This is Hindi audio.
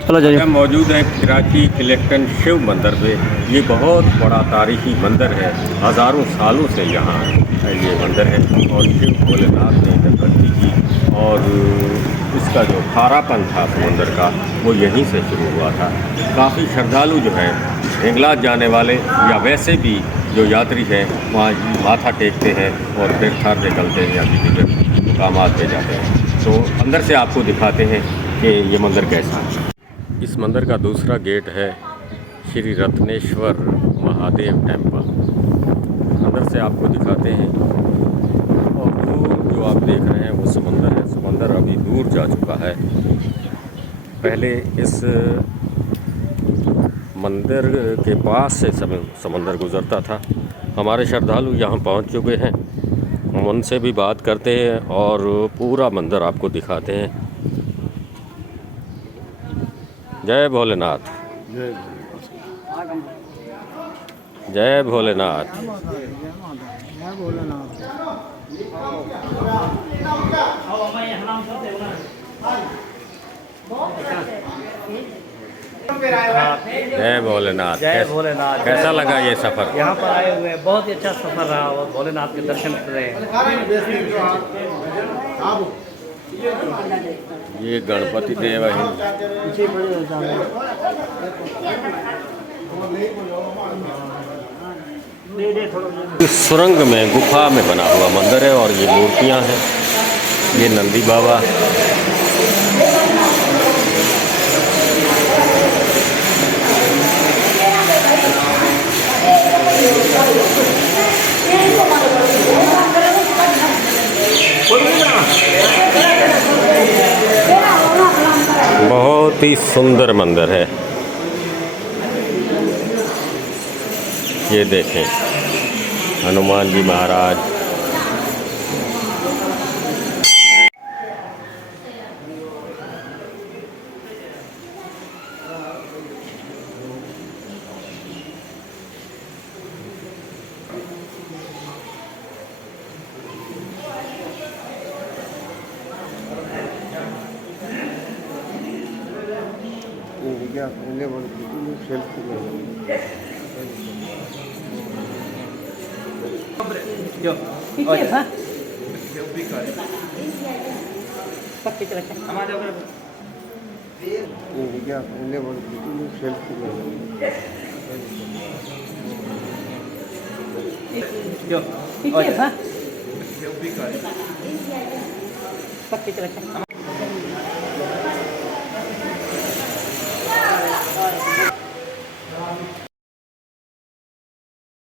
चलो जाइए। हम मौजूद हैं कराची किलेक्टन शिव मंदिर पे। ये बहुत बड़ा तारीखी मंदिर है। हज़ारों सालों से यहाँ ये मंदिर है और शिव भोलेनाथ ने जगत की और इसका जो खारापन था मंदिर का वो यहीं से शुरू हुआ था। काफ़ी श्रद्धालु जो हैं हिंगलाज जाने वाले या वैसे भी जो यात्री हैं वहाँ माथा टेकते हैं और फिर घर निकलते हैं या किसी मुकामात पे जाते हैं। तो अंदर से आपको दिखाते हैं कि ये मंदिर कैसा है। इस मंदिर का दूसरा गेट है श्री रत्नेश्वर महादेव टेम्पल। अंदर से आपको दिखाते हैं और दूर जो आप देख रहे हैं वो समंदर है। समंदर अभी दूर जा चुका है। पहले इस मंदिर के पास से समंदर गुज़रता था। हमारे श्रद्धालु यहाँ पहुँच चुके हैं। हम उनसे भी बात करते हैं और पूरा मंदिर आपको दिखाते हैं। जय भोलेनाथ। जय भोलेनाथ। जय भोलेनाथ। जय भोलेनाथ। कैसा लगा ये सफ़र? यहाँ पर आए हुए हैं, बहुत ही अच्छा सफ़र रहा और भोलेनाथ के दर्शन कर रहे हैं। ये गणपति देव है। इस सुरंग में गुफा में बना हुआ मंदिर है और ये मूर्तियां हैं। ये नंदी बाबा, बहुत ही सुंदर मंदिर है। ये देखें हनुमान जी महाराज। Yo.